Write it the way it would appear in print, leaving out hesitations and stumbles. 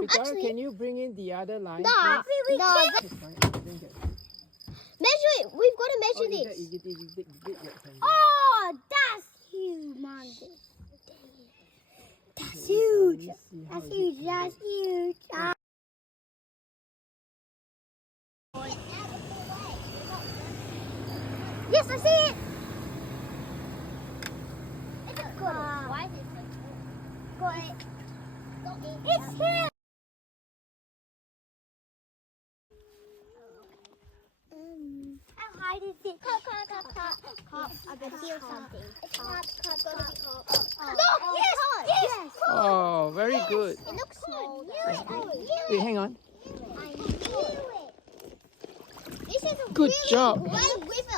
Victoria, actually, can you bring in the other line? no, please? no. It's fine, I think that- Measure it. We've got to Oh, measure you this. did rectangle. Oh, that's humongous. That's huge. Let me see how That's is it huge. can That's go. huge. Yes, I see it. Why is it so tall? Got it. It's here. How high is it? Cop. I can feel something. Cop. Look, yes. Oh, very good. It looks small. Wait, hang on. I knew it. This is a Good really job. great river.